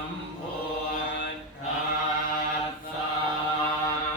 สัมพุทธัสสะ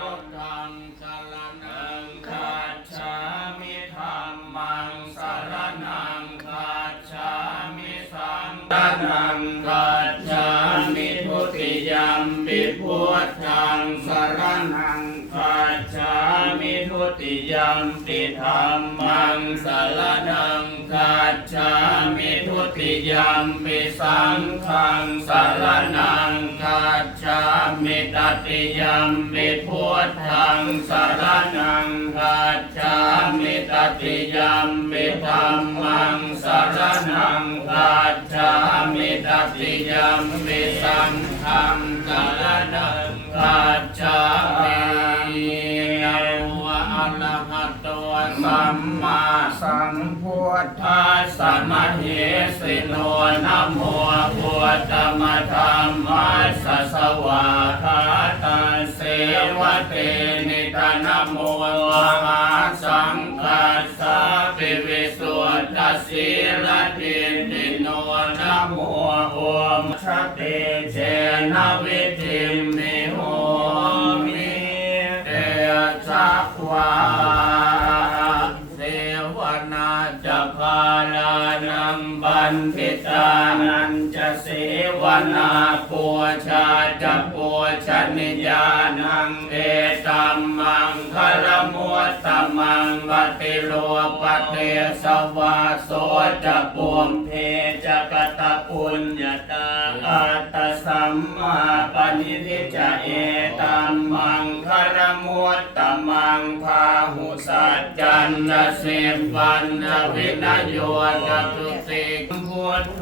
พุทธังสรณังคัจฉามิธัมมังสรณังคัจฉามิสังฆังคัจามิทุติยัมปิพุทธังสรณังคัจฉามิ ทุติยัมปิธัมมังสารณังคัจฉามิทุติยัมปิสังฆังสารณังคัจฉามิตติยัมปิพุทธังสารณังคัจฉามิตติยัมปิธัมมังสารณังคัจฉามิตติยัมปิสังฆังสารณังคัจฉามิ หะโตสัมมาสัมพุทธัสสะมะเหสิโนนะโมพุทธมะธัมมัสสะสวาคาตาเสวะเตนิตานะโมมหาสังฆัสสะปิวิสุทธสีระติติโนนะโมโอมชะเตเจนะวิธิ พาลานังบันทิตานันจะเสวนาปัวชาจะปัวชนิยานังเอตัมมังคารมุตตมังปฏิโลปเตสวาโสจะปวมเพจะกตปุญญาตาอัตสัมมาปณิทิจะเอตัมมังคารมุตต มังพาหุสัจจันนเสวันนวินโยนตุสิกพุทโธ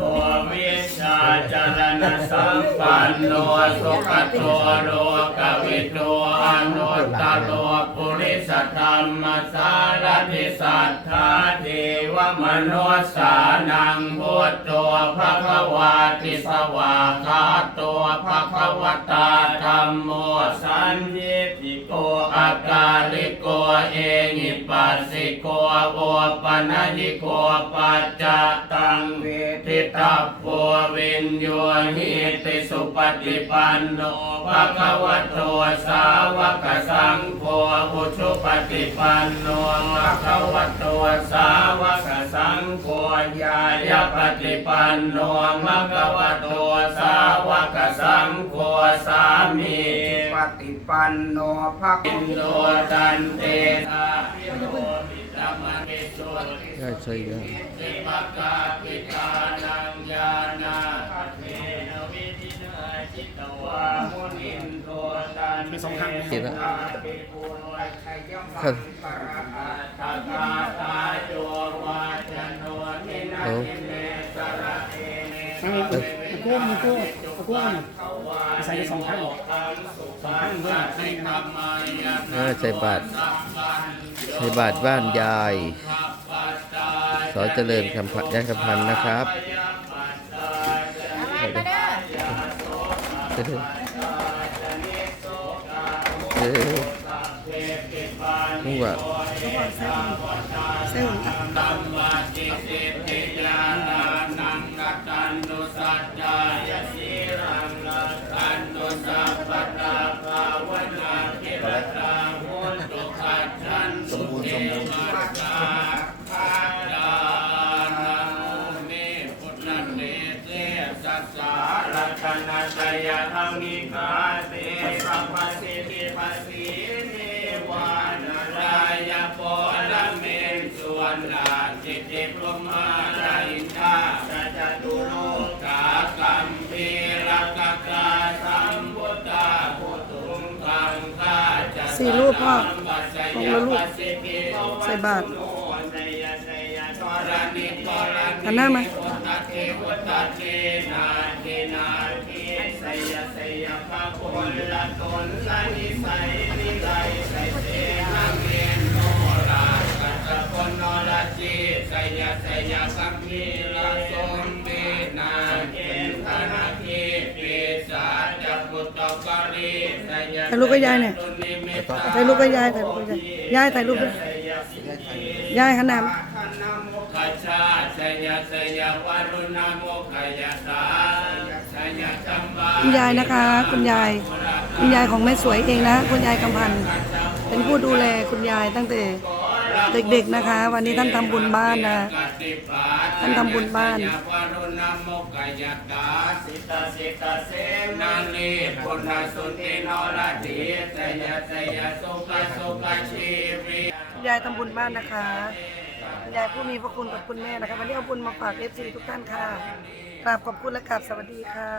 วิชาจารณสัมปันโนสุขโตโลกวิโตอนุตตโลปุริสธรรมสารติสัทธาเทวมนุสสานังพุทโตภะควาติสวาคาโตภะคะวตาธรรมโมสันยิติโกอากาาลิโกเอหิปัสสิโกโอปนัญิโกปัจจตังเวทิตาโพวินโยหิติสุปฏิปันโนภะคะวะโตสาวกสังโฆอุชุปฏิปันโนภะคะวะโตสาวกสังโฆญาญาปฏิปันโนภะคะวะโตสาวกสังโฆสามี ปฏิปันโนภะอินโดตันเตทาพิโรมิตามะเมสุติใช่ใช่ใช่สิปะกาปิตานังญาณาเทนวิธินาจิตวามุนินโทตันมีสองครั้งเห็นแล้วครับปะระอาตากาตาโยโนทินาทิเนสระเอเนมันมีมันกู้มั นกู้มันกู้มันใส่ได้สองครั้งหรอสองครั้งด้วยให้นะเออใส่บาทใส่บาทบ้านยาย สอเจริญคำพันย่านคำพันธ์นะครับเดี๋ยวเดี๋ยวเดี๋ยวเดี๋ยวมึงว่าเส้นตั ตาภาวนาคิรตาหุนตุขัจฉันสุเทมัสสาภาดานามิพุทธเนเตสัสสารัตนาตยธรรมิกาเตสัพพสิทิปัสสีเนวานารายปลเมนสุวรรณาจิตติพรมารินทาสัจตุโล สี่รูปพ่อลงละลูกใส่บาตรหันหน้ามาสังคีละสมปีนาเกณฑ์ธนาคีปีศาจพุทธกรีสยถ่ายรูปกับยายเนี่ย ถ่ายรูปกับยายถ่ายรูปกับยายยายถ่ายรูปด้วยายขนาคณะมุขชาชยสยวารุณมุขยสายจัมบาคุณยายนะคะ คุณยาย คุณยายของแม่สวยเองนะ คุณยายกำพัน เป็นผู้ดูแลคุณยายตั้งแต่เด็กๆนะคะ วันนี้ท่านทำบุญบ้านนะ ท่านทำบุญบ้านวารุณมุขยตาสิตาสิตาเสนานิพุทธสุติโนรติชยชยสุขสุขชีวิคุณยายทำบุญบ้านนะคะคุณยายผู้มีพระคุณกับคุณแม่นะคะวันนี้เอาบุญมาฝากเอฟซีทุกท่านค่ะกราบขอบคุณและกราบสวัสดีค่ะ